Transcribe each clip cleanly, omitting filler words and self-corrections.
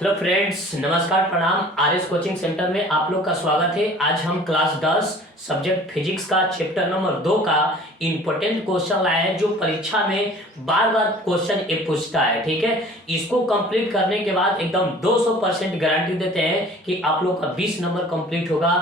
Hello friends, नमस्कार, प्रणाम। RS coaching centre में आप लोग का स्वागत है। आज हम क्लास 10 सब्जेक्ट फिजिक्स का चैप्टर नंबर 2 का इंपॉर्टेंट क्वेश्चन लाए हैं, जो परीक्षा में बार बार क्वेश्चन ये पूछता है। ठीक है, इसको कंप्लीट करने के बाद एकदम 200% गारंटी देते हैं कि आप लोग का 20 नंबर कंप्लीट होगा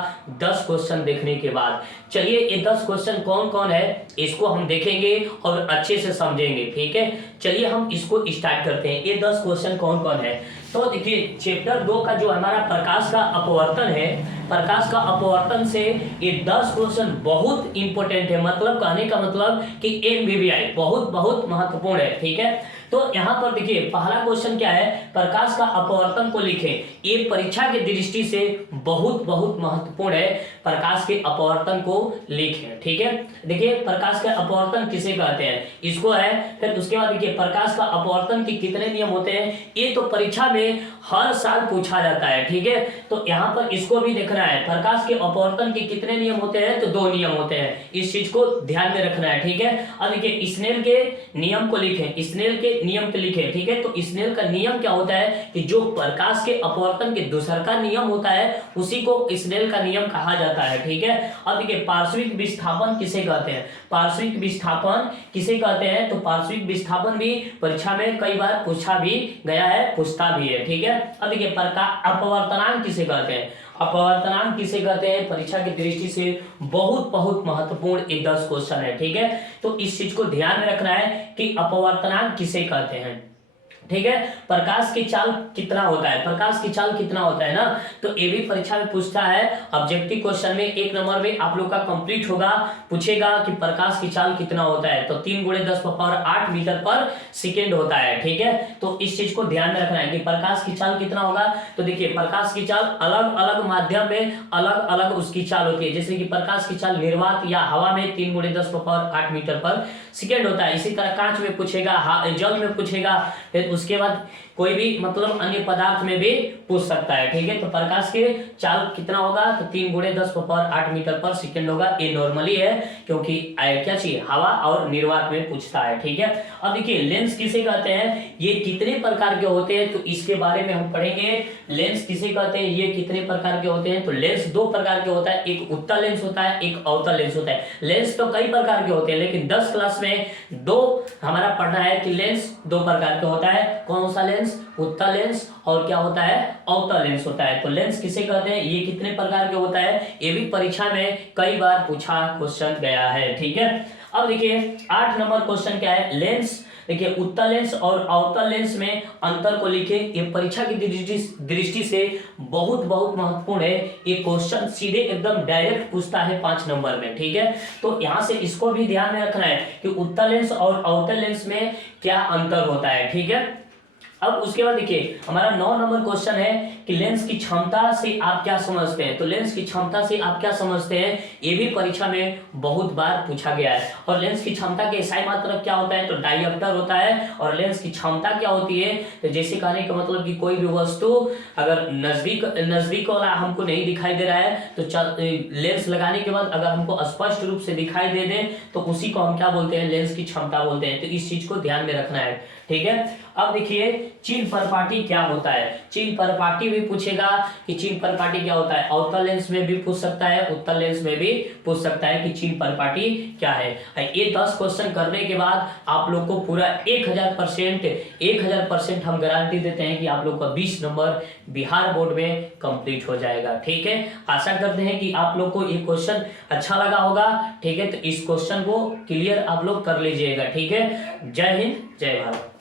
10 क्वेश्चन देखने के बाद। चलिए, ये 10 क्वेश्चन कौन कौन है इसको हम देखेंगे और अच्छे से समझेंगे। ठीक है, चलिए हम इसको स्टार्ट करते हैं। ये 10 क्वेश्चन कौन कौन है, तो देखिए चैप्टर 2 का जो हमारा प्रकाश का अपवर्तन है, प्रकाश का अपवर्तन से ये 10 क्वेश्चन बहुत इंपॉर्टेंट है। मतलब कहने का मतलब कि एमवीवीआई बहुत बहुत महत्वपूर्ण है। ठीक है, तो यहाँ पर देखिए पहला क्वेश्चन क्या है, प्रकाश का अपवर्तन को लिखें। ये परीक्षा की दृष्टि से बहुत बहुत महत्वपूर्ण है, प्रकाश के अपवर्तन को लिखें। ठीक है, देखिए प्रकाश का अपवर्तन किसे कहते हैं, इसको है। फिर उसके बाद देखिए प्रकाश का अपवर्तन के कितने नियम होते हैं, ये तो परीक्षा में हर साल पूछा जाता है। ठीक है, तो यहाँ पर इसको भी देखना है, प्रकाश के अपवर्तन के कितने नियम होते हैं, तो 2 नियम होते हैं। इस चीज को ध्यान में रखना है। ठीक है, अब देखिए स्नेल के नियम को लिखें, स्नेल के नियम को लिखें। ठीक है, तो स्नेल का नियम क्या होता है कि जो प्रकाश के अपवर्तन के दूसरा का नियम होता है उसी को स्नेल का नियम कहा जाता है। ठीक है, अब देखिए पार्श्विक विस्थापन किसे कहते हैं, पार्श्विक विस्थापन किसे कहते हैं, तो पार्श्विक विस्थापन भी परीक्षा में कई बार पूछा भी गया है, पूछता भी है। ठीक है, अब देखिए अपवर्तनांक किसे कहते हैं, अपवर्तनांक किसे कहते हैं, परीक्षा की दृष्टि से बहुत बहुत महत्वपूर्ण ये 10 क्वेश्चन है। ठीक है, तो इस चीज को ध्यान में रखना है कि अपवर्तनांक किसे कहते हैं। ठीक है, प्रकाश की चाल कितना होता है, प्रकाश की चाल कितना होता है ना, तो ये भी परीक्षा में पूछता है। ऑब्जेक्टिव क्वेश्चन में 1 नंबर में आप लोग का कंप्लीट होगा, पूछेगा कि प्रकाश की चाल कितना होता है, तो 3 × 10⁸ मीटर पर सेकेंड होता है। ठीक है, तो इस चीज को ध्यान में रखना है कि प्रकाश की चाल कितना होगा। तो देखिए प्रकाश की चाल अलग अलग माध्यम में अलग अलग उसकी चाल होती है। जैसे कि प्रकाश की चाल निर्वात या हवा में 3 × 10⁸ मीटर पर सेकेंड होता है। इसी तरह कांच में पूछेगा, जल में पूछेगा, फिर उसके बाद कोई भी मतलब अन्य पदार्थ में भी पूछ सकता है। ठीक है, तो प्रकाश के चाल कितना होगा, तो 3 × 10⁸ मीटर पर सेकेंड होगा। ये नॉर्मली है क्योंकि क्या चाहिए, हवा और निर्वात में पूछता है। ठीक है, अब देखिए लेंस किसे कहते हैं, ये कितने प्रकार के होते हैं, तो इसके बारे में हम पढ़ेंगे। लेंस किसे कहते हैं, ये कितने प्रकार के होते हैं, तो लेंस 2 प्रकार के होता है, एक उत्तल लेंस होता है, एक अवतल लेंस होता है। लेंस तो कई प्रकार के होते हैं, लेकिन 10 क्लास में 2 हमारा पढ़ना है कि लेंस 2 प्रकार के होता है। कौन सा लेंस, उत्तल लेंस, और क्या होता है, अवतल लेंस होता है। तो लेंस किसे कहते हैं, ये कितने प्रकार के होता है, ये भी परीक्षा में कई बार पूछा क्वेश्चन गया है। ठीक है, अब देखिए 8 नंबर क्वेश्चन क्या है, लेंस। देखिए उत्तल लेंस और अवतल लेंस में अंतर को लिखे। ये परीक्षा की दृष्टि से बहुत बहुत महत्वपूर्ण है। ये क्वेश्चन सीधे एकदम डायरेक्ट पूछता है 5 नंबर में। ठीक है, तो यहाँ से इसको भी ध्यान में रखना है कि उत्तल लेंस और अवतल लेंस में क्या अंतर होता है। ठीक है, अब उसके बाद देखिए हमारा 9 नंबर क्वेश्चन है कि लेंस की क्षमता से आप क्या समझते हैं। तो लेंस की क्षमता से आप क्या समझते हैं, ये भी परीक्षा में बहुत बार पूछा गया है। और लेंस की क्षमता के SI मात्रक क्या होता है, तो डायऑप्टर होता है। और लेंस की क्षमता क्या होती है, तो जैसे कहने का मतलब कि कोई भी वस्तु अगर नजदीक वाला हमको नहीं दिखाई दे रहा है, तो लेंस लगाने के बाद अगर हमको स्पष्ट रूप से दिखाई दे दे तो उसी को हम क्या बोलते हैं, लेंस की क्षमता बोलते हैं। तो इस चीज को ध्यान में रखना है। ठीक है, अब देखिए चिन्ह परिपाटी क्या होता है, चिन्ह परिपाटी भी पूछेगा कि चिन्ह परिपाटी क्या होता है। अवतल लेंस में भी पूछ सकता है, उत्तल लेंस में भी पूछ सकता है कि चिन्ह परिपाटी क्या है। ये 10 क्वेश्चन करने के बाद आप लोग को पूरा 1000% हम गारंटी देते हैं कि आप लोग का 20 नंबर बिहार बोर्ड में कंप्लीट हो जाएगा। ठीक है, आशा करते हैं कि आप लोग को ये क्वेश्चन अच्छा लगा होगा। ठीक है, तो इस क्वेश्चन को क्लियर आप लोग कर लीजिएगा। ठीक है, जय हिंद, जय भारत।